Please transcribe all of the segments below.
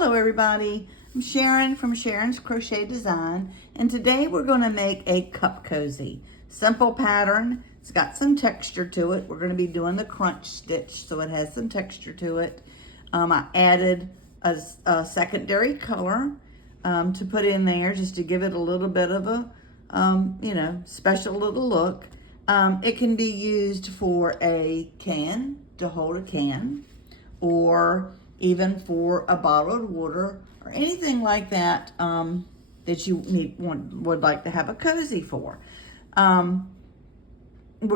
Hello everybody, I'm Sharon from Sharon's Crochet Design, and today we're going to make a cup cozy. Simple pattern, it's got some texture to it. We're going to be doing the crunch stitch, so it has some texture to it. I added a secondary color to put in there just to give it a little bit of a, special little look. It can be used for a can, to hold a can, or even for a bottled water or anything like that that you would like to have a cozy for. We're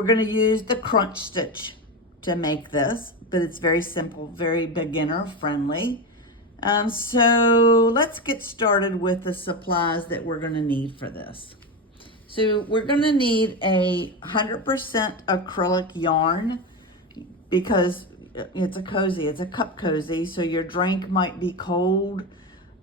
going to use the crunch stitch to make this, but it's very simple, very beginner friendly. So let's get started with the supplies that we're going to need for this. So we're going to need a 100% acrylic yarn because it's a cozy, it's a cup cozy, so your drink might be cold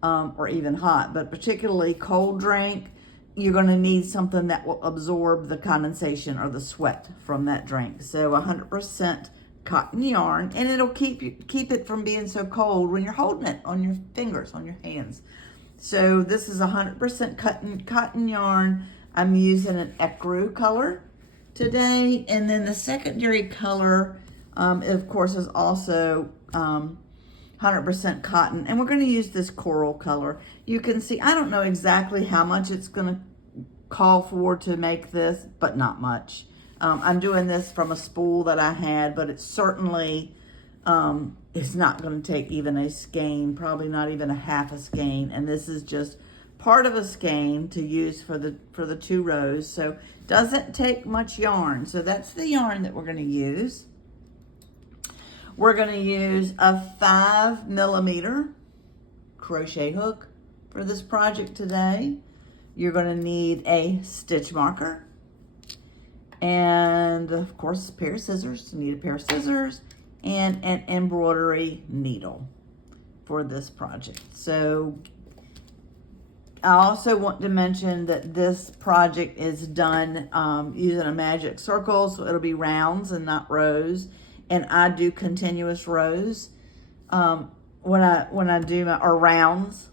or even hot, but particularly cold drink, you're going to need something that will absorb the condensation or the sweat from that drink. So 100% cotton yarn, and it'll keep it from being so cold when you're holding it on your fingers, on your hands. So this is 100% cotton yarn. I'm using an ecru color today, and then the secondary color of course is also 100% cotton, and we're going to use this coral color. You can see, I don't know exactly how much it's going to call for to make this, but not much. I'm doing this from a spool that I had, but it certainly it's not going to take even a skein, probably not even a half a skein, and this is just part of a skein to use for the 2 rows, so doesn't take much yarn. So that's the yarn that we're going to use. We're going to use a 5mm crochet hook for this project today. You're going to need a stitch marker, and of course a pair of scissors. You need a pair of scissors and an embroidery needle for this project. So I also want to mention that this project is done using a magic circle, so it'll be rounds and not rows. And I do continuous rows when I do my, or rounds.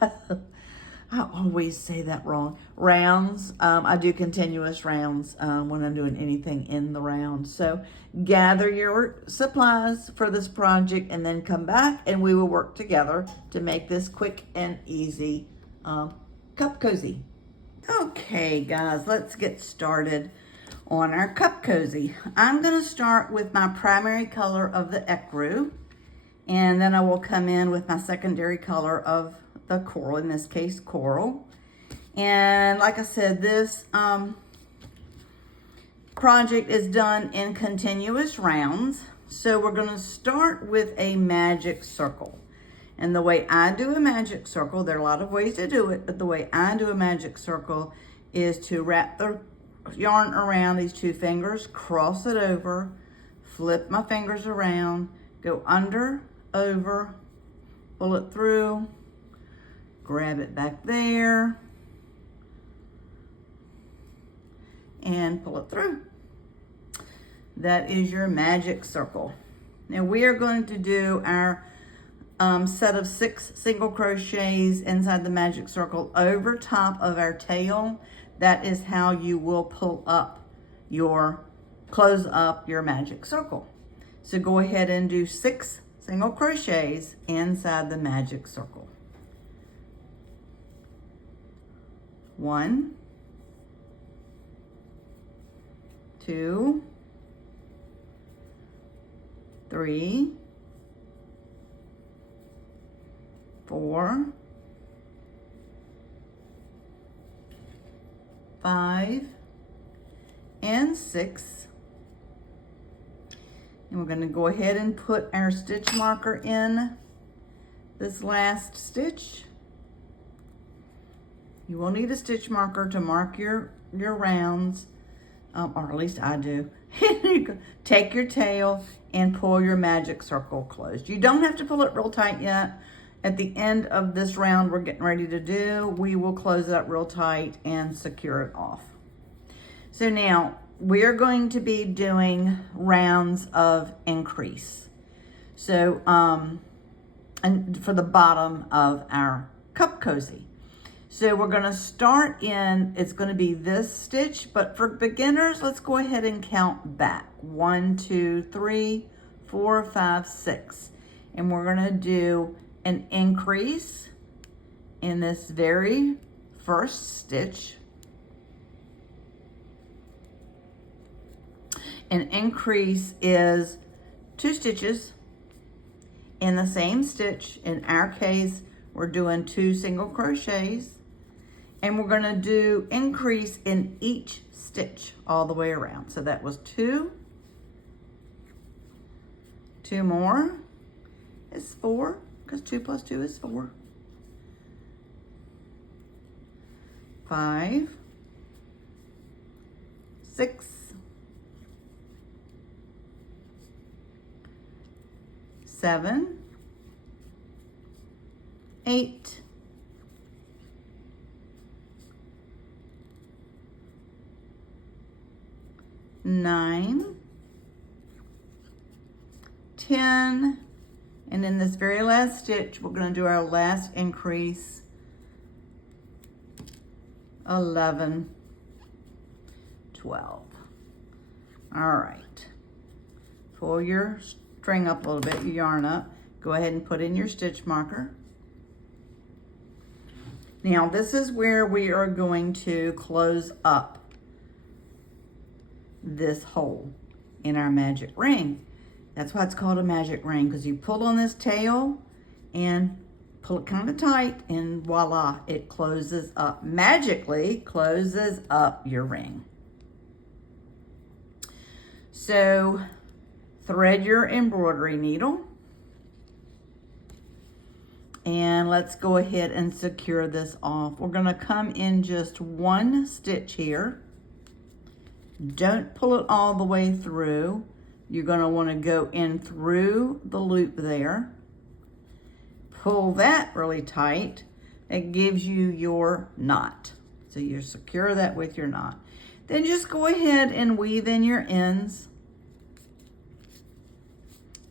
I always say that wrong. Rounds, I do continuous rounds when I'm doing anything in the round. So gather your supplies for this project and then come back and we will work together to make this quick and easy cup cozy. Okay guys, let's get started on our cup cozy. I'm going to start with my primary color of the ecru, and then I will come in with my secondary color of the coral, in this case coral. And like I said, this project is done in continuous rounds, so we're going to start with a magic circle. And the way I do a magic circle, there are a lot of ways to do it, but the way I do a magic circle is to wrap the yarn around these 2 fingers, cross it over, flip my fingers around, go under, over, pull it through, grab it back there, and pull it through. That is your magic circle. Now we are going to do our set of 6 single crochets inside the magic circle over top of our tail. That is how you will close up your magic circle. So go ahead and do 6 single crochets inside the magic circle. 1, 2, 3, 4, 5, and 6. And we're going to go ahead and put our stitch marker in this last stitch. You will need a stitch marker to mark your rounds, or at least I do. Take your tail and pull your magic circle closed. You don't have to pull it real tight yet. At the end of this round we're getting ready to do, we will close it up real tight and secure it off. So now we're going to be doing rounds of increase. So and for the bottom of our cup cozy. So we're going to start in, it's going to be this stitch, but for beginners, let's go ahead and count back. 1, 2, 3, 4, 5, 6. And we're going to do an increase in this very first stitch. An increase is 2 stitches in the same stitch. In our case, we're doing 2 single crochets. And we're going to do increase in each stitch all the way around. So that was 2. 2 more is 4, because 2 plus 2 is 4. 5, 6, 7, 8, 9, 10, and in this very last stitch, we're going to do our last increase, 11, 12. All right, pull your string up a little bit, your yarn up. Go ahead and put in your stitch marker. Now this is where we are going to close up this hole in our magic ring. That's why it's called a magic ring, because you pull on this tail and pull it kind of tight, and voila, it closes up, magically closes up your ring. So thread your embroidery needle, and let's go ahead and secure this off. We're going to come in just 1 stitch here. Don't pull it all the way through. You're going to want to go in through the loop there. Pull that really tight. It gives you your knot. So you secure that with your knot. Then just go ahead and weave in your ends.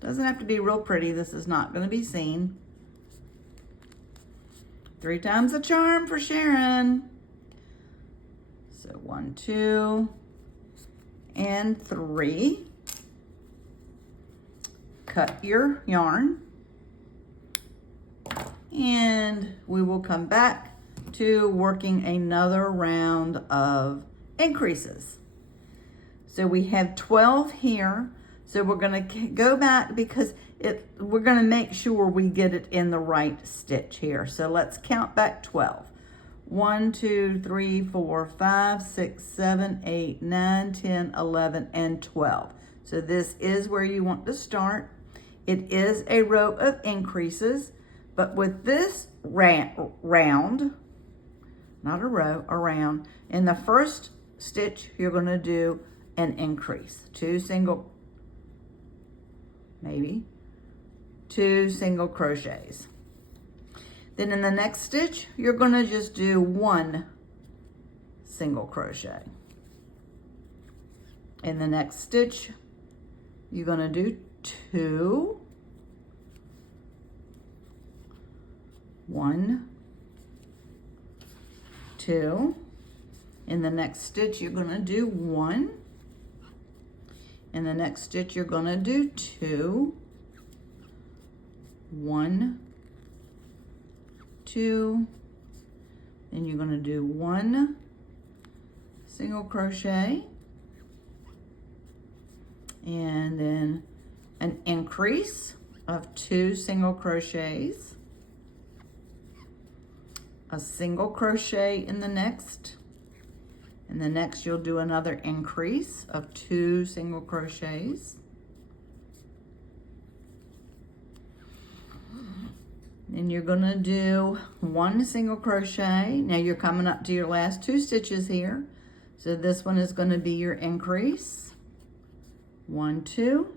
Doesn't have to be real pretty. This is not going to be seen. 3 times the charm for Sharon. So 1, 2, and 3. Cut your yarn, and we will come back to working another round of increases. So we have 12 here. So we're going to go back because we're going to make sure we get it in the right stitch here. So let's count back 12. 1, 2, 3, 4, 5, 6, 7, 8, 9, 10, 11, and 12. So this is where you want to start. It is a row of increases, but with this round, not a row, a round, in the first stitch, you're going to do an increase. 2 single crochets. Then in the next stitch, you're going to just do 1 single crochet. In the next stitch, you're going to do 2, 1, 2. In the next stitch, you're going to do 1. In the next stitch, you're going to do 2, 1, 2. Then you're going to do 1 single crochet, and then an increase of 2 single crochets, a single crochet in the next. In the next, you'll do another increase of 2 single crochets. Then you're going to do 1 single crochet. Now you're coming up to your last 2 stitches here. So this one is going to be your increase. 1, 2.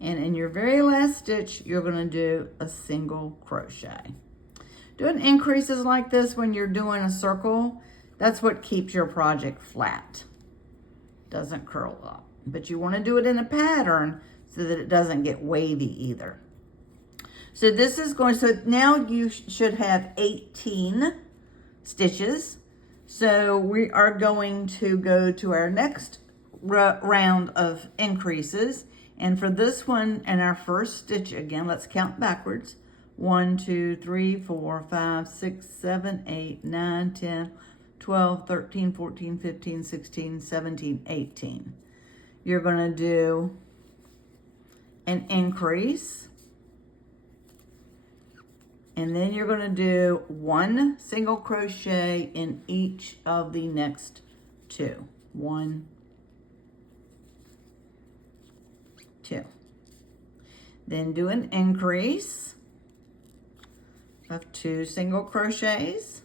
And in your very last stitch, you're going to do a single crochet. Doing increases like this when you're doing a circle, that's what keeps your project flat. Doesn't curl up. But you want to do it in a pattern so that it doesn't get wavy either. So this is going, so now you should have 18 stitches. So we are going to go to our next round of increases. And for this one and our first stitch, again, let's count backwards. 1, 2, 3, 4, 5, 6, 7, 8, 9, 10, 12, 13, 14, 15, 16, 17, 18. You're going to do an increase. And then you're going to do 1 single crochet in each of the next 2. 1, 2. Then do an increase of 2 single crochets.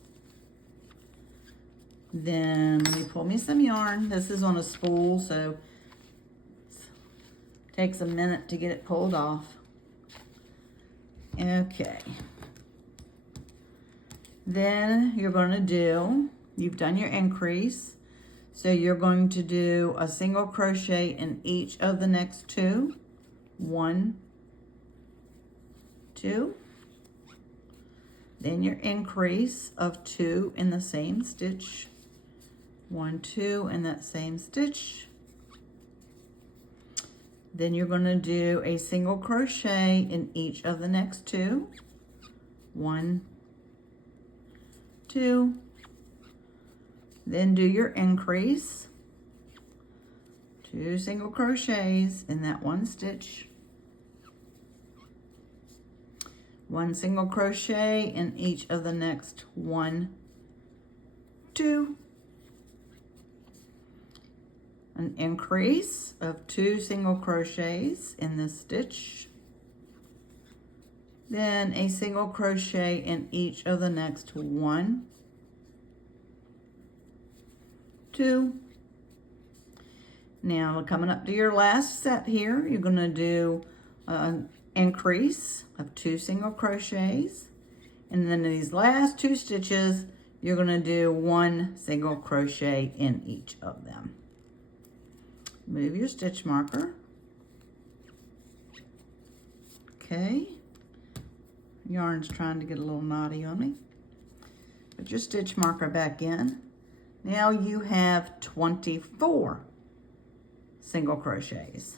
Then let me pull me some yarn. This is on a spool, so it takes a minute to get it pulled off. Okay. Then you're going to do, you've done your increase, so you're going to do a single crochet in each of the next 2. 1, 2. Then your increase of 2 in the same stitch. 1, 2 in that same stitch. Then you're going to do a single crochet in each of the next 2. 1, 2. Then do your increase. 2 single crochets in that one stitch. 1 single crochet in each of the next 1, 2. An increase of 2 single crochets in this stitch. Then a single crochet in each of the next 1, 2. Now coming up to your last set here, you're going to do an increase of 2 single crochets, and then these last 2 stitches you're going to do 1 single crochet in each of them. Move your stitch marker. Okay, yarn's trying to get a little knotty on me. Put your stitch marker back in. Now you have 24 single crochets.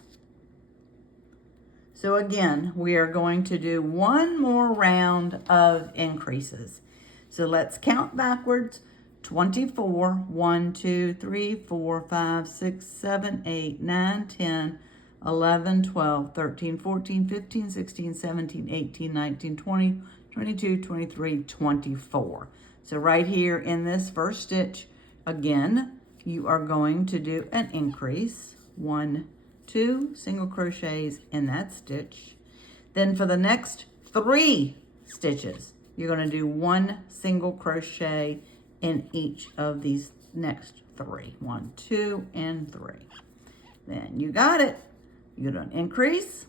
So again, we are going to do one more round of increases. So let's count backwards. 24, 1, 2, 3, 4, 5, 6, 7, 8, 9, 10, 11, 12, 13, 14, 15, 16, 17, 18, 19, 20, 22, 23, 24. So right here in this first stitch, again, you are going to do an increase. 1, 2 single crochets in that stitch. Then for the next 3 stitches, you're going to do 1 single crochet in each of these next 3. 1, 2, and 3. Then you got it. You do an increase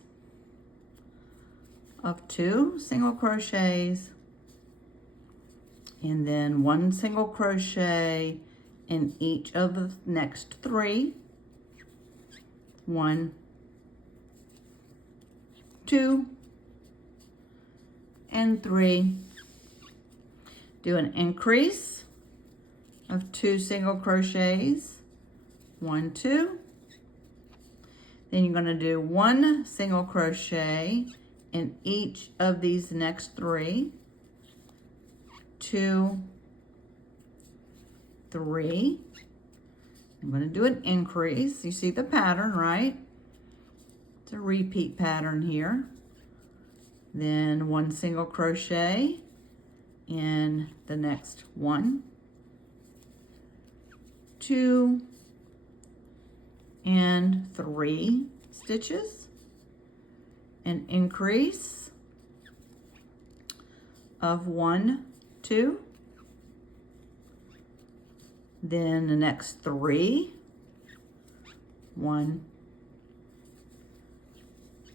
of 2 single crochets, and then 1 single crochet in each of the next 3. 1, 2, and 3. Do an increase of 2 single crochets. 1, 2. Then you're going to do 1 single crochet in each of these next 3. 2, 3. I'm going to do an increase. You see the pattern, right? It's a repeat pattern here. Then 1 single crochet in the next 1, 2, and 3 stitches. An increase of 1, 2. Then the next 3, 1,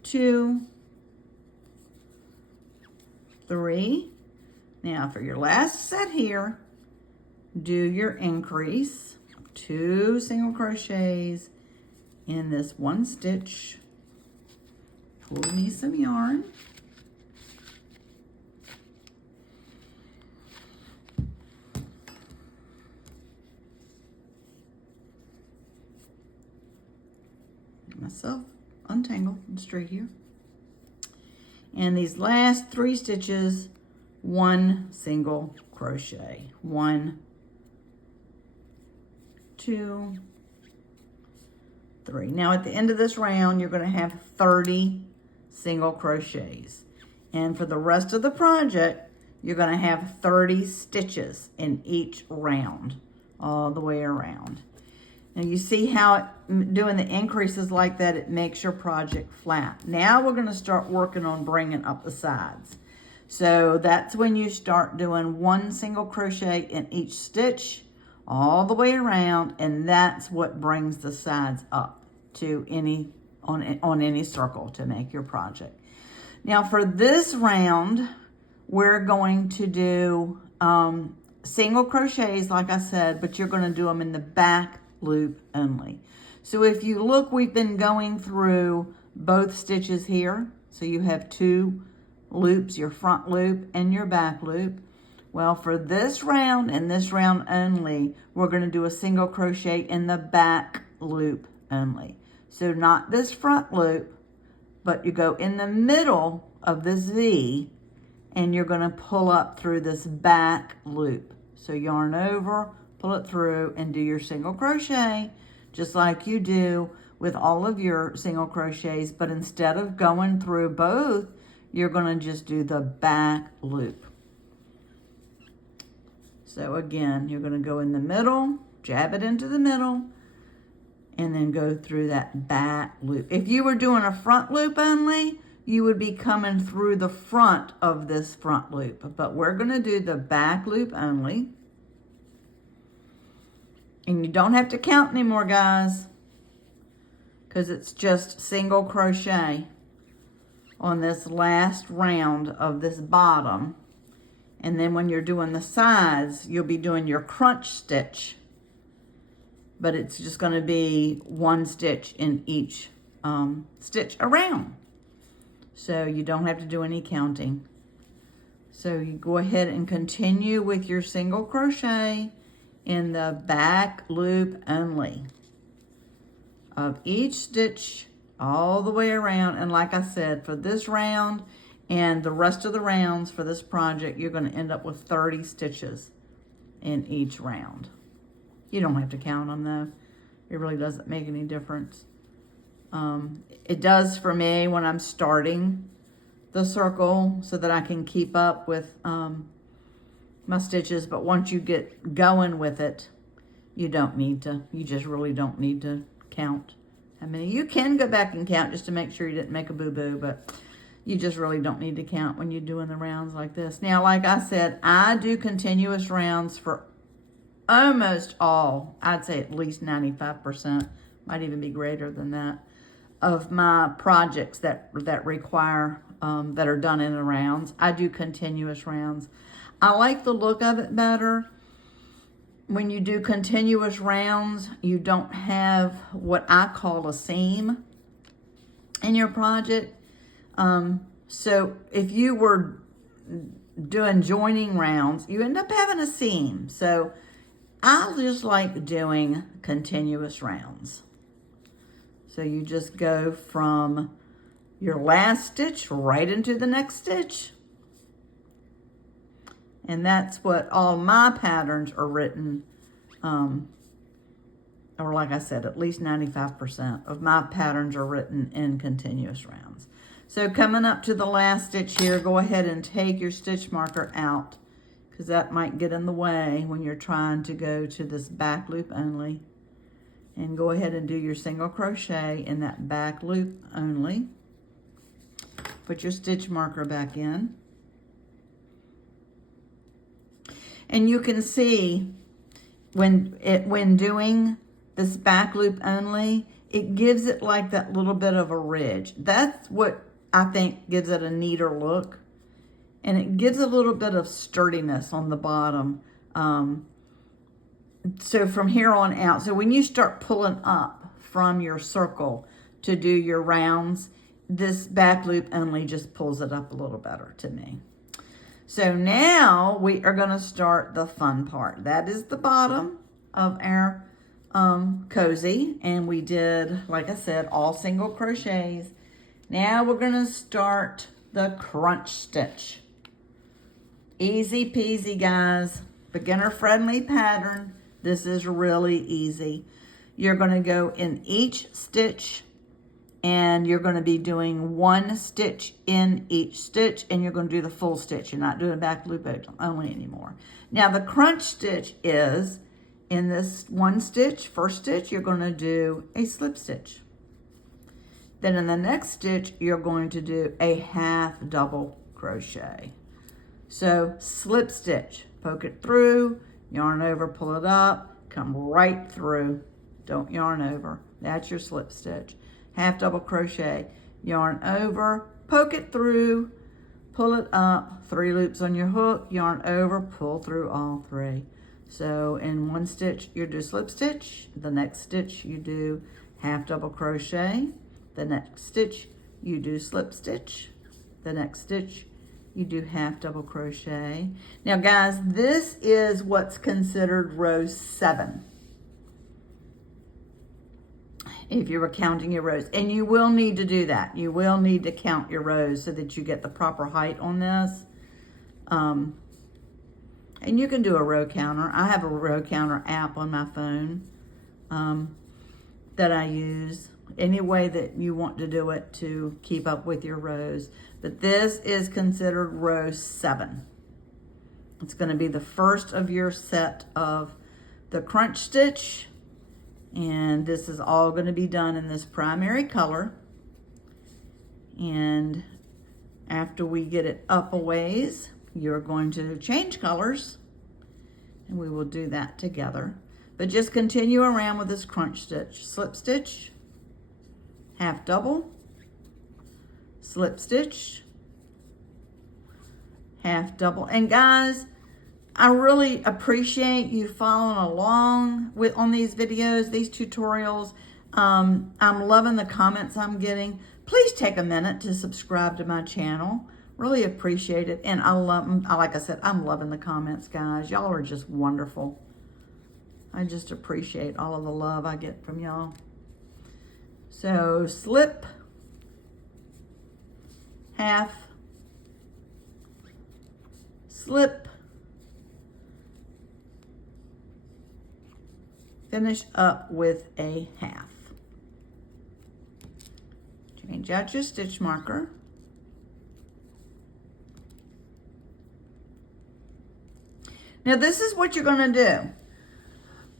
2, 3. Now for your last set here, do your increase, 2 single crochets in this one stitch. Pull me some yarn. myself untangled and straight here. And these last 3 stitches, 1 single crochet. 1, 2, 3. Now at the end of this round, you're going to have 30 single crochets. And for the rest of the project, you're going to have 30 stitches in each round, all the way around. Now you see how doing the increases like that, it makes your project flat. Now we're going to start working on bringing up the sides. So that's when you start doing 1 single crochet in each stitch all the way around, and that's what brings the sides up to on any circle to make your project. Now for this round, we're going to do single crochets, like I said, but you're going to do them in the back loop only. So if you look, we've been going through both stitches here. So you have 2 loops, your front loop and your back loop. Well, for this round and this round only, we're going to do a single crochet in the back loop only. So not this front loop, but you go in the middle of this V and you're going to pull up through this back loop. So yarn over, pull it through, and do your single crochet just like you do with all of your single crochets, but instead of going through both, you're going to just do the back loop. So again, you're going to go in the middle, jab it into the middle, and then go through that back loop. If you were doing a front loop only, you would be coming through the front of this front loop, but we're going to do the back loop only. And you don't have to count anymore, guys, because it's just single crochet on this last round of this bottom. And then when you're doing the sides, you'll be doing your crunch stitch, but it's just going to be 1 stitch in each stitch around. So you don't have to do any counting. So you go ahead and continue with your single crochet in the back loop only of each stitch all the way around. And like I said, for this round and the rest of the rounds for this project, you're going to end up with 30 stitches in each round. You don't have to count them though. It really doesn't make any difference. It does for me when I'm starting the circle so that I can keep up with my stitches, but once you get going with it, you just really don't need to count how many. You can go back and count just to make sure you didn't make a boo-boo, but you just really don't need to count when you're doing the rounds like this. Now, like I said, I do continuous rounds for almost all, I'd say at least 95%, might even be greater than that, of my projects that require, that are done in the rounds. I do continuous rounds. I like the look of it better. When you do continuous rounds, you don't have what I call a seam in your project. So if you were doing joining rounds, you end up having a seam. So I just like doing continuous rounds. So you just go from your last stitch right into the next stitch. And that's what all my patterns are written, or like I said, at least 95% of my patterns are written in continuous rounds. So coming up to the last stitch here, go ahead and take your stitch marker out because that might get in the way when you're trying to go to this back loop only. And go ahead and do your single crochet in that back loop only. Put your stitch marker back in. And you can see when doing this back loop only, it gives it like that little bit of a ridge. That's what I think gives it a neater look. And it gives a little bit of sturdiness on the bottom. So from here on out, so when you start pulling up from your circle to do your rounds, this back loop only just pulls it up a little better to me. So now we are going to start the fun part. That is the bottom of our cozy, and we did, like I said, all single crochets. Now we're gonna start the crunch stitch. Easy peasy, guys. Beginner friendly pattern. This is really easy. You're gonna go in each stitch, and you're gonna be doing one stitch in each stitch, and you're gonna do the full stitch. You're not doing back loop only anymore. Now the crunch stitch is, in this one stitch, first stitch, you're gonna do a slip stitch. Then in the next stitch, you're going to do a half double crochet. So slip stitch, poke it through, yarn over, pull it up, come right through, don't yarn over. That's your slip stitch. Half double crochet, yarn over, poke it through, pull it up, 3 loops on your hook, yarn over, pull through all 3. So in one stitch, you do slip stitch, the next stitch you do half double crochet, the next stitch you do slip stitch, the next stitch you do half double crochet. Now guys, this is what's considered row 7. If you were counting your rows, and you will need to do that. You will need to count your rows so that you get the proper height on this. And you can do a row counter. I have a row counter app on my phone that I use. Any way that you want to do it to keep up with your rows. But this is considered row 7. It's going to be the first of your set of the crunch stitch. And this is all going to be done in this primary color. And after we get it up a ways, you're going to change colors. And we will do that together. But just continue around with this crunch stitch. Slip stitch, half double, slip stitch, half double. And guys, I really appreciate you following along on these videos, these tutorials. I'm loving the comments I'm getting. Please take a minute to subscribe to my channel. Really appreciate it. And like I said, I'm loving the comments, guys. Y'all are just wonderful. I just appreciate all of the love I get from y'all. So slip, half, slip, finish up with a half. Change out your stitch marker. Now this is what you're going to do.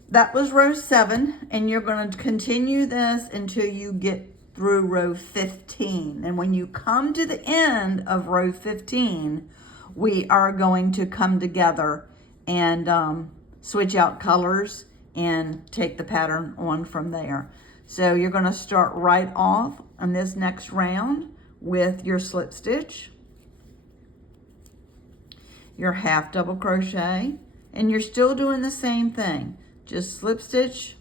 That was row 7, and you're going to continue this until you get through row 15. And when you come to the end of row 15, we are going to come together and switch out colors and take the pattern on from there. So you're going to start right off on this next round with your slip stitch, your half double crochet, and you're still doing the same thing. Just slip stitch,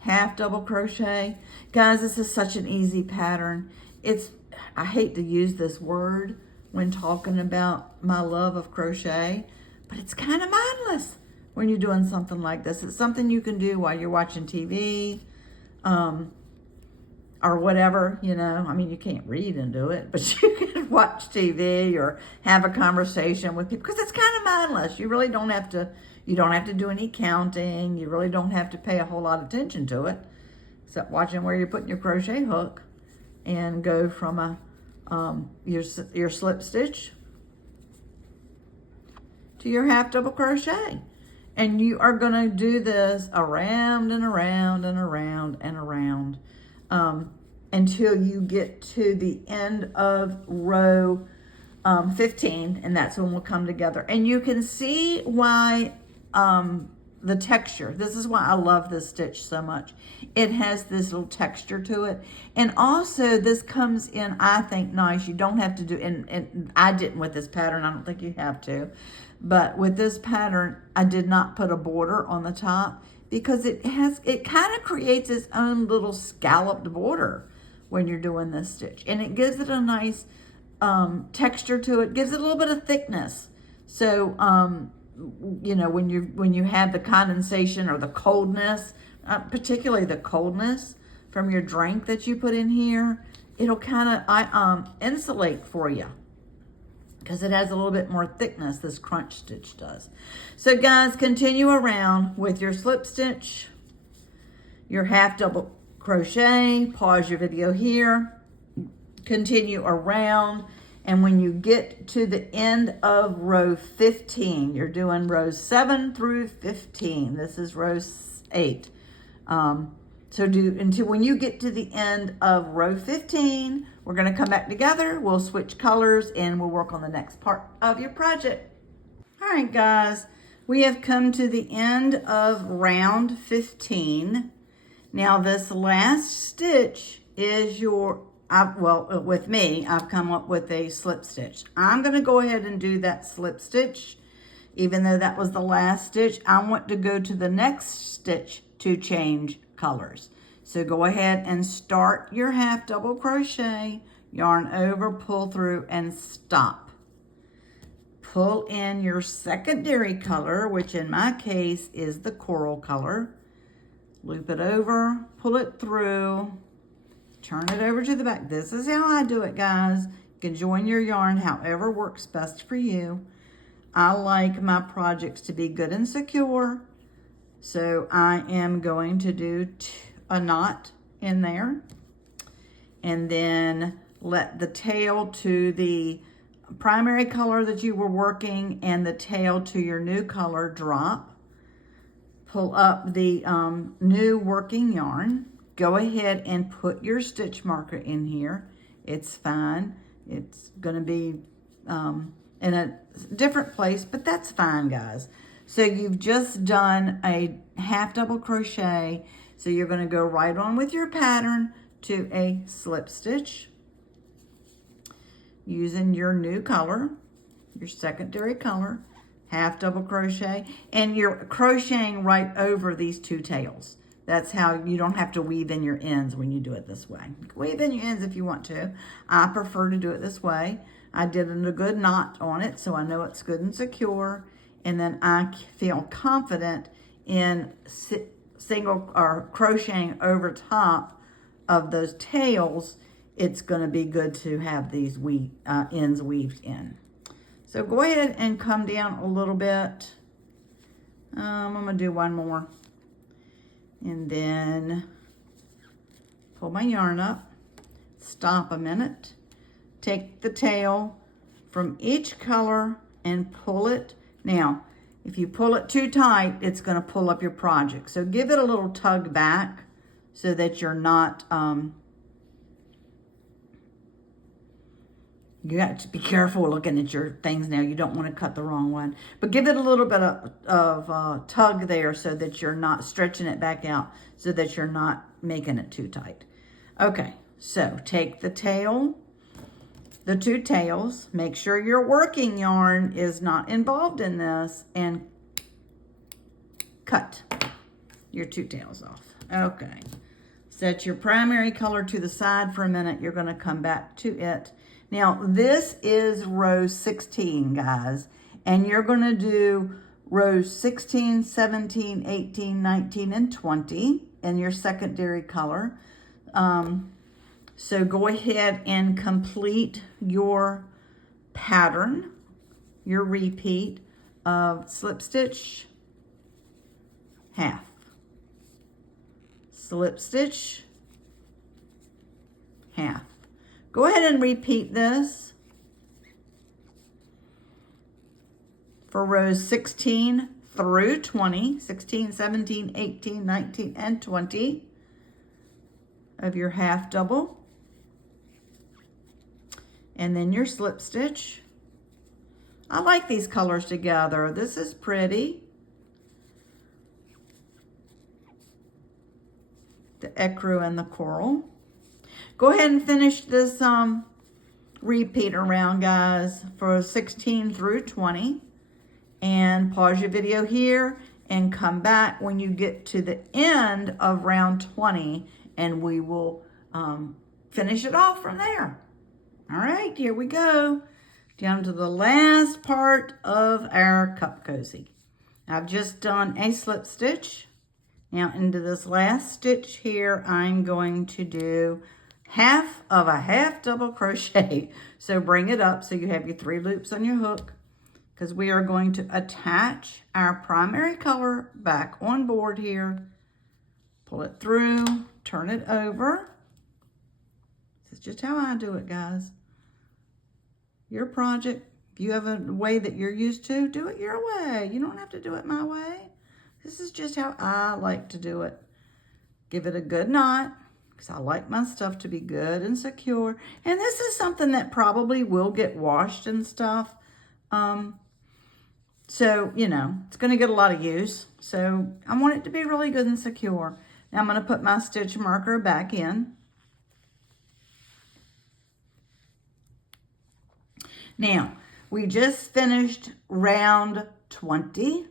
half double crochet. Guys, this is such an easy pattern. I hate to use this word when talking about my love of crochet, but it's kind of mindless when you're doing something like this. It's something you can do while you're watching TV, or whatever, you know. I mean, you can't read and do it, but you can watch TV or have a conversation with people, because it's kind of mindless. You really don't have to, do any counting. You really don't have to pay a whole lot of attention to it, except watching where you're putting your crochet hook, and go from your slip stitch to your half double crochet. And you are going to do this around and around and around and around until you get to the end of row 15, and that's when we'll come together. And you can see why the texture, this is why I love this stitch so much. It has this little texture to it. And also this comes in, I think, nice. You don't have to do, and I didn't with this pattern, I don't think you have to. But with this pattern, I did not put a border on the top, because it kind of creates its own little scalloped border when you're doing this stitch. And it gives it a nice texture to it, gives it a little bit of thickness. So you know, when you have the condensation or the coldness, particularly the coldness from your drink that you put in here, it'll kind of insulate for you because it has a little bit more thickness, this crunch stitch does. So guys, continue around with your slip stitch, your half double crochet, pause your video here, continue around, and when you get to the end of row 15, you're doing rows 7 through 15. This is row 8. So do until when you get to the end of row 15, we're going to come back together, we'll switch colors, and we'll work on the next part of your project. All right, guys, we have come to the end of round 15. Now this last stitch is your, with me, I've come up with a slip stitch. I'm going to go ahead and do that slip stitch. Even though that was the last stitch, I want to go to the next stitch to change colors. So go ahead and start your half double crochet, yarn over, pull through, and stop. Pull in your secondary color, which in my case is the coral color. Loop it over, pull it through, turn it over to the back. This is how I do it, guys. You can join your yarn however works best for you. I like my projects to be good and secure, so I am going to do a knot in there, and then let the tail to the primary color that you were working and the tail to your new color drop. Pull up the new working yarn. Go ahead and put your stitch marker in here. It's fine. It's going to be in a different place, but that's fine, guys. So you've just done a half double crochet. So you're going to go right on with your pattern to a slip stitch using your new color, your secondary color, half double crochet, and you're crocheting right over these two tails. That's how you don't have to weave in your ends when you do it this way. You can weave in your ends if you want to. I prefer to do it this way. I did a good knot on it, so I know it's good and secure, and then I feel confident in single or crocheting over top of those tails. It's going to be good to have these ends weaved in. So go ahead and come down a little bit. I'm going to do one more. And then pull my yarn up, stop a minute, take the tail from each color and pull it. Now, if you pull it too tight, it's going to pull up your project. So give it a little tug back so that you're not, you got to be careful looking at your things now. You don't want to cut the wrong one. But give it a little bit of tug there so that you're not stretching it back out, so that you're not making it too tight. Okay, so take the tail, the two tails. Make sure your working yarn is not involved in this, and cut your two tails off. Okay, set your primary color to the side for a minute. You're going to come back to it. Now, this is row 16, guys, and you're going to do rows 16, 17, 18, 19, and 20 in your secondary color. So go ahead and complete your pattern, your repeat of slip stitch, half, slip stitch, half. Go ahead and repeat this for rows 16 through 20, 16, 17, 18, 19, and 20 of your half double. And then your slip stitch. I like these colors together. This is pretty. The ecru and the coral. Go ahead and finish this repeat around, guys, for 16 through 20. And pause your video here and come back when you get to the end of round 20, and we will finish it off from there. All right, here we go. down to the last part of our cup cozy. I've just done a slip stitch. Now into this last stitch here, I'm going to do half of a half double crochet. So bring it up so you have your 3 loops on your hook, because we are going to attach our primary color back on board here. Pull it through, turn it over. This is just how I do it, guys. Your project, if you have a way that you're used to, do it your way. You don't have to do it my way. This is just how I like to do it. Give it a good knot, because I like my stuff to be good and secure. And this is something that probably will get washed and stuff. So, you know, it's going to get a lot of use. So I want it to be really good and secure. Now I'm going to put my stitch marker back in. Now, we just finished round 20.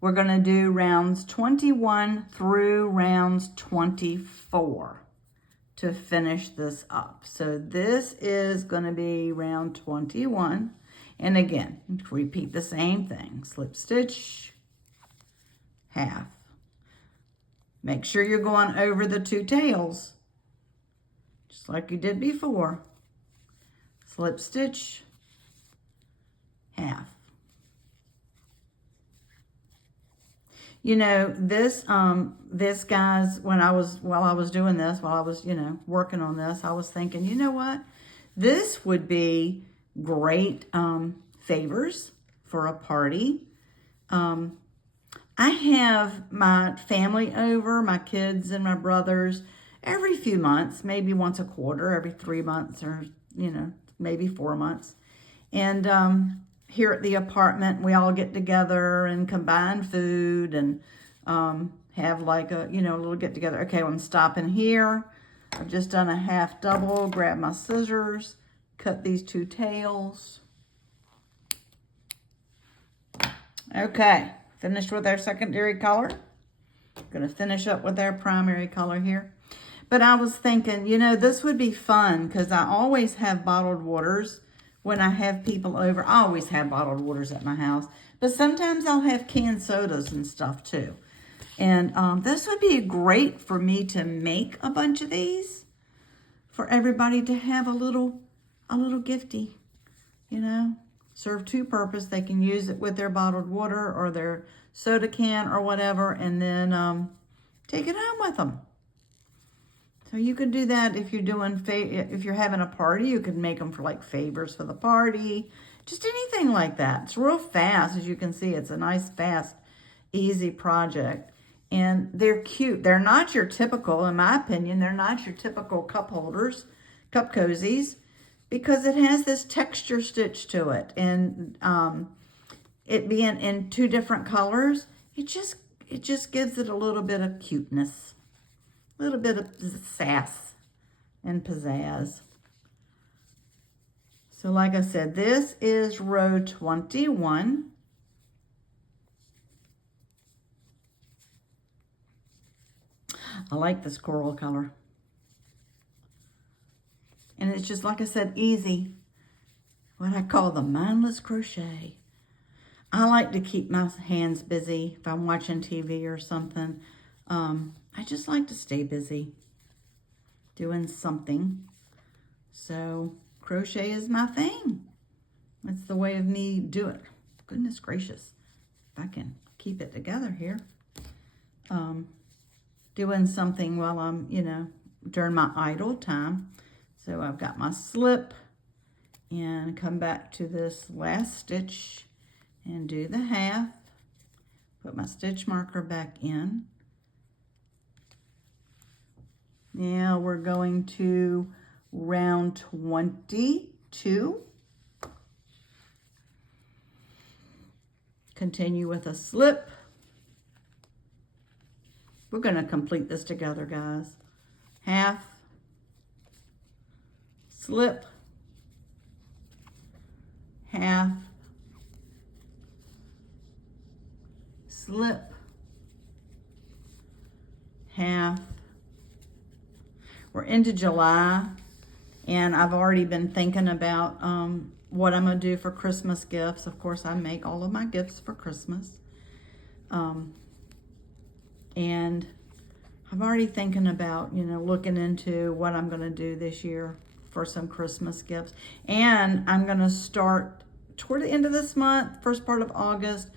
We're going to do rounds 21 through rounds 24 to finish this up. So this is going to be round 21. And again, repeat the same thing. Slip stitch, half. Make sure you're going over the 2 tails, just like you did before. Slip stitch, half. You know, this guys, while I was doing this, while I was, you know, working on this, I was thinking, you know what? This would be great favors for a party. I have my family over, my kids and my brothers, every few months, maybe once a quarter, every 3 months, or, you know, maybe 4 months. And here at the apartment, we all get together and combine food and have like a, you know, a little get together. Okay, well, I'm stopping here. I've just done a half double, grab my scissors, cut these 2 tails. Okay, finished with our secondary color. Gonna finish up with our primary color here. But I was thinking, you know, this would be fun because I always have bottled waters when I have people over. I always have bottled waters at my house, but sometimes I'll have canned sodas and stuff too. And this would be great for me to make a bunch of these for everybody to have a little gifty, you know. Serve 2 purpose. They can use it with their bottled water or their soda can or whatever, and then take it home with them. So you could do that if you're doing, if you're having a party, you could make them for like favors for the party, just anything like that. It's real fast, as you can see. It's a nice, fast, easy project. And they're cute. They're not your typical, in my opinion, they're not your typical cup holders, cup cozies, because it has this texture stitch to it. And it being in 2 different colors, it just gives it a little bit of cuteness. A little bit of sass and pizzazz. So like I said, this is row 21. I like this coral color. And it's just, like I said, easy. What I call the mindless crochet. I like to keep my hands busy if I'm watching TV or something. I just like to stay busy doing something. So crochet is my thing. That's the way of me do it. Goodness gracious. If I can keep it together here. Doing something while I'm, you know, during my idle time. So I've got my slip and come back to this last stitch and do the half. Put my stitch marker back in. Now we're going to round 22. Continue with a slip. We're going to complete this together, guys. Half, slip, half, slip, half. We're into July, and I've already been thinking about what I'm going to do for Christmas gifts. Of course, I make all of my gifts for Christmas. And I'm already thinking about, looking into what I'm going to do this year for some Christmas gifts. And I'm going to start toward the end of this month, first part of August,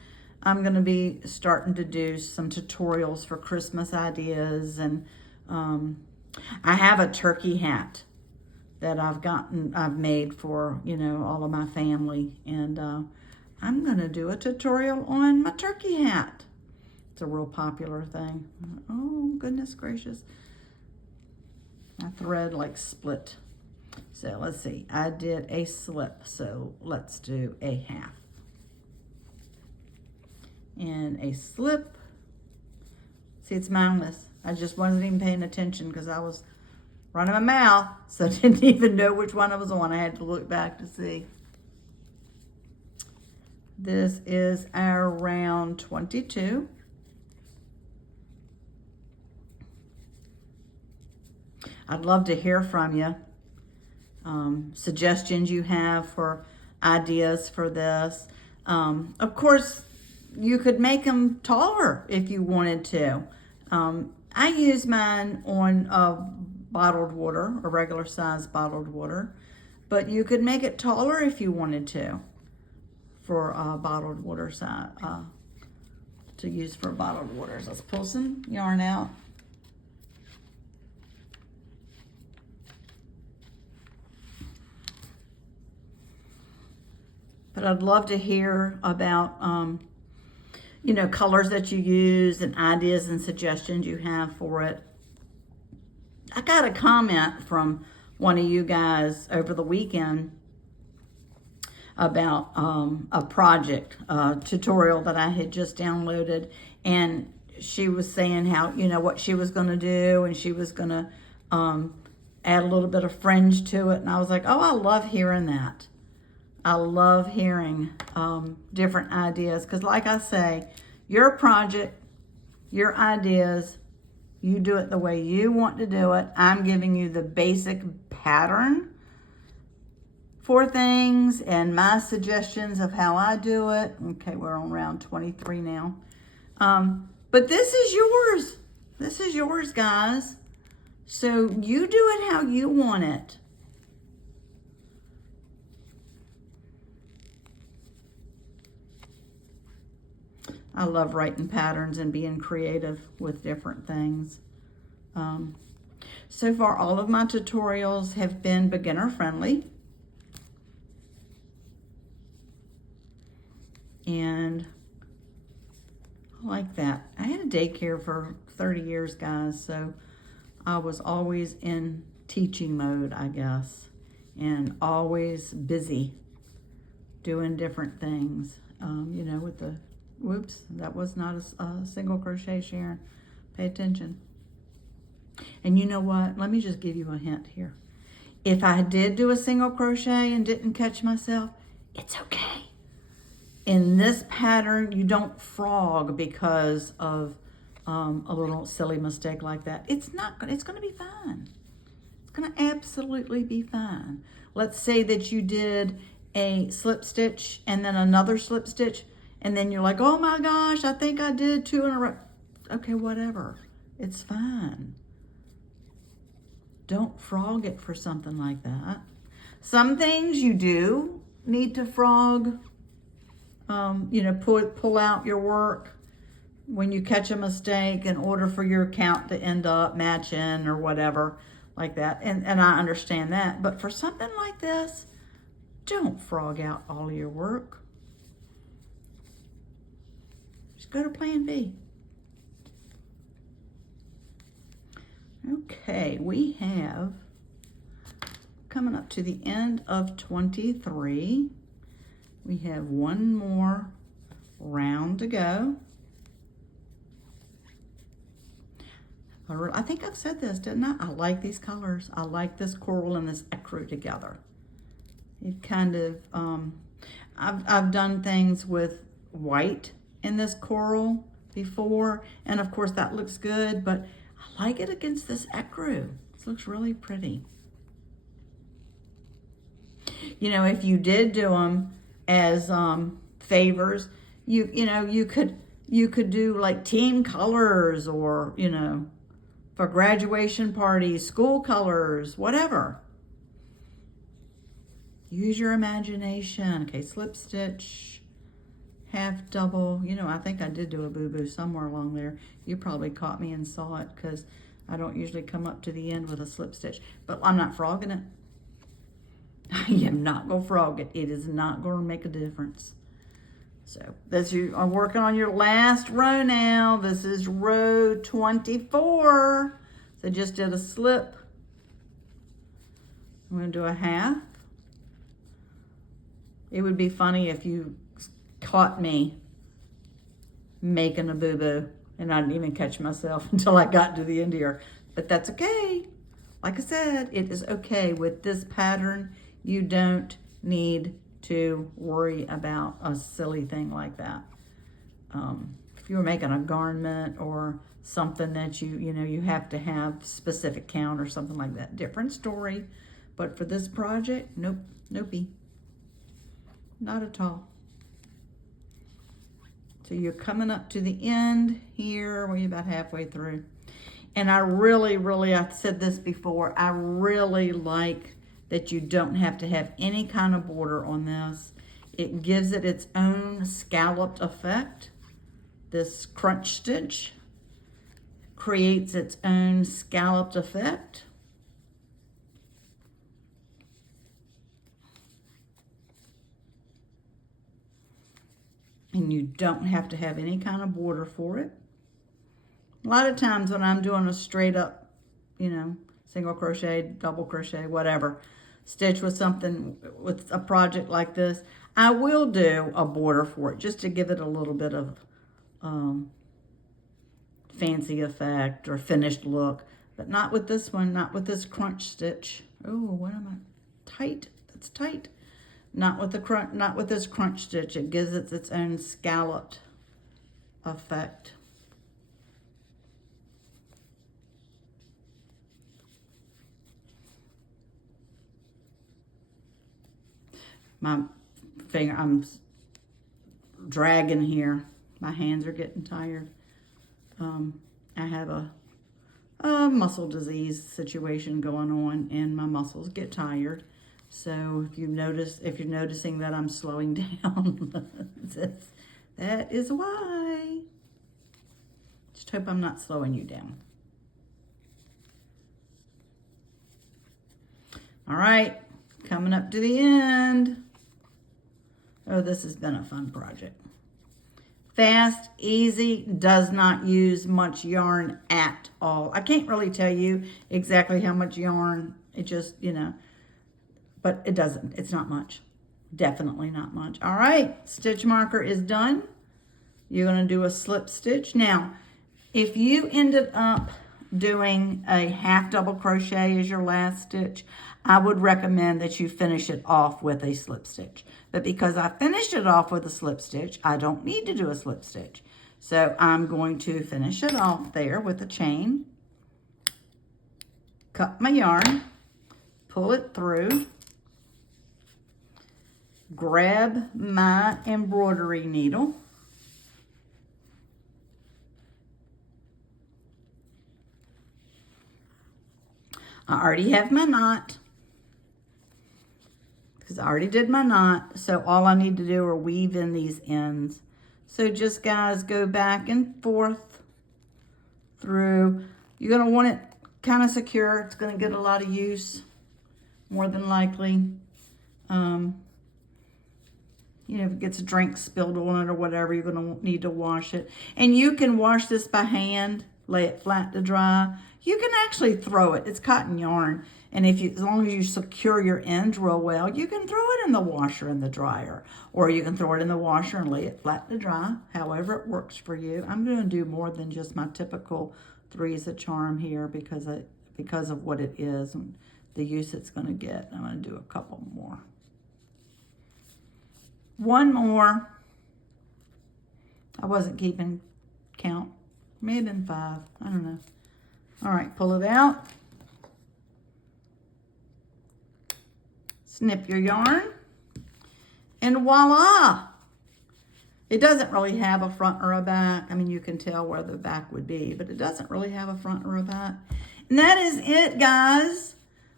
I'm going to be starting to do some tutorials for Christmas ideas. And I have a turkey hat that I've made for, all of my family. And I'm going to do a tutorial on my turkey hat. It's a real popular thing. Oh, goodness gracious. My thread like split. So let's see. I did a slip, so let's do a half. And a slip. See, it's mindless. I just wasn't even paying attention because I was running my mouth, so I didn't even know which one I was on. I had to look back to see. This is our round 22. I'd love to hear from you. Suggestions you have for ideas for this. Of course, you could make them taller if you wanted to. I use mine on bottled water, a regular size bottled water, but you could make it taller if you wanted to for bottled water size, to use for bottled waters. Let's pull some yarn out. But I'd love to hear about, colors that you use and ideas and suggestions you have for it. I got a comment from one of you guys over the weekend about a project, tutorial that I had just downloaded. And she was saying how, what she was going to do. And she was going to add a little bit of fringe to it. And I was like, oh, I love hearing that. I love hearing different ideas because, like I say, your project, your ideas, you do it the way you want to do it. I'm giving you the basic pattern for things and my suggestions of how I do it. Okay, we're on round 23 now. But this is yours. This is yours, guys. So you do it how you want it. I love writing patterns and being creative with different things. So far, all of my tutorials have been beginner friendly. And I like that. I had a daycare for 30 years, guys, so I was always in teaching mode, I guess, and always busy doing different things, with the whoops, that was not a single crochet, Sharon. Pay attention. And you know what? Let me just give you a hint here. If I did do a single crochet and didn't catch myself, it's okay. In this pattern, you don't frog because of a little silly mistake like that. It's going to be fine. It's going to absolutely be fine. Let's say that you did a slip stitch and then another slip stitch. And then you're like, oh my gosh, I think I did 2 in a row. Okay, whatever. It's fine. Don't frog it for something like that. Some things you do need to frog. Pull out your work when you catch a mistake in order for your count to end up matching or whatever like that. And I understand that. But for something like this, don't frog out all of your work. Go to plan B. Okay, we have coming up to the end of 23. We have one more round to go. I think I've said this, didn't I? I like these colors. I like this coral and this ecru together. It kind of, I've done things with white in this coral before, and of course that looks good, but I like it against this ecru. This looks really pretty. You know, if you did do them as favors, you could do like team colors, or, you know, for graduation parties, school colors, whatever. Use your imagination. Okay, slip stitch, half double. You know, I think I did do a boo-boo somewhere along there. You probably caught me and saw it, because I don't usually come up to the end with a slip stitch. But I'm not frogging it. I am not going to frog it. It is not going to make a difference. So this, you are working on your last row now. This is row 24. So just did a slip. I'm going to do a half. It would be funny if you caught me making a boo-boo and I didn't even catch myself until I got to the end here. But that's okay. Like I said, it is okay. With this pattern, you don't need to worry about a silly thing like that. If you were making a garment or something that you have to have specific count or something like that, different story. But for this project, nope, nopey. Not at all. So you're coming up to the end here, where you're about halfway through. And I really, I've said this before, I really like that you don't have to have any kind of border on this. It gives it its own scalloped effect. This crunch stitch creates its own scalloped effect. And you don't have to have any kind of border for it. A lot of times when I'm doing a straight up, single crochet, double crochet, whatever, stitch with something, with a project like this, I will do a border for it just to give it a little bit of fancy effect or finished look. But not with this one, not with this crunch stitch. Oh, what am I? Tight. That's tight. Not with this crunch stitch. It gives it its own scalloped effect. My finger, I'm dragging here. My hands are getting tired. I have a muscle disease situation going on, and my muscles get tired. So if you're noticing that I'm slowing down, that is why. Just hope I'm not slowing you down. All right, coming up to the end. Oh, this has been a fun project. Fast, easy, does not use much yarn at all. I can't really tell you exactly how much yarn. It just, but it doesn't. It's not much. Definitely not much. All right, stitch marker is done. You're going to do a slip stitch. Now, if you ended up doing a half double crochet as your last stitch, I would recommend that you finish it off with a slip stitch. But because I finished it off with a slip stitch, I don't need to do a slip stitch. So I'm going to finish it off there with a chain, cut my yarn, pull it through, grab my embroidery needle, I already have my knot, because I already did my knot, so all I need to do are weave in these ends. So just, guys, go back and forth through. You're going to want it kind of secure. It's going to get a lot of use, more than likely. If it gets a drink spilled on it or whatever, you're going to need to wash it. And you can wash this by hand, lay it flat to dry. You can actually throw it. It's cotton yarn. And as long as you secure your ends real well, you can throw it in the washer and the dryer. Or you can throw it in the washer and lay it flat to dry, however it works for you. I'm going to do more than just my typical 3 is a charm here because of what it is and the use it's going to get. I'm going to do a couple more. One more. I wasn't keeping count. May have been 5. I don't know. All right, pull it out. snip your yarn, and voila. It doesn't really have a front or a back. I mean, you can tell where the back would be, but it doesn't really have a front or a back. And that is it, guys.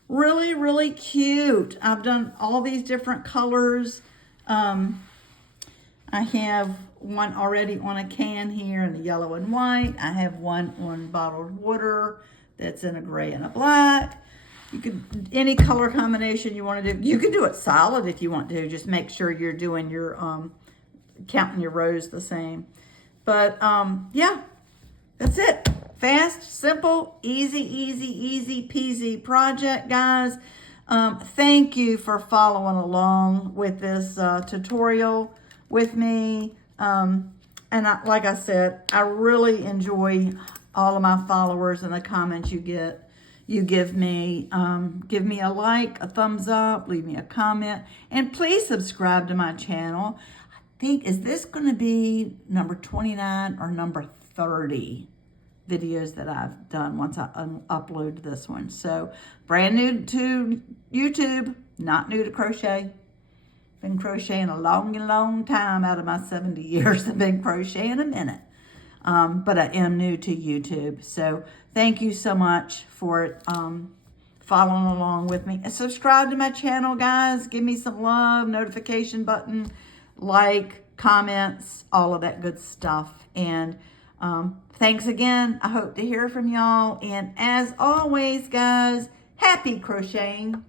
Really, really cute. I've done all these different colors. I have one already on a can here in the yellow and white. I have one on bottled water that's in a gray and a black. You could, any color combination you want to do. You can do it solid if you want to. Just make sure you're doing your, counting your rows the same. But yeah, that's it. Fast, simple, easy peasy project, guys. Thank you for following along with this tutorial with me. And like I said, I really enjoy all of my followers and the comments you give me. Give me a like, a thumbs up, leave me a comment, and please subscribe to my channel. I think, is this going to be number 29 or number 30 videos that I've done once I upload this one? So brand new to YouTube, not new to crochet. Been crocheting a long time. Out of my 70 years, I've been crocheting a minute. But I am new to YouTube. So thank you so much for following along with me. And subscribe to my channel, guys. Give me some love, notification button, like, comments, all of that good stuff. And thanks again. I hope to hear from y'all. And as always, guys, happy crocheting.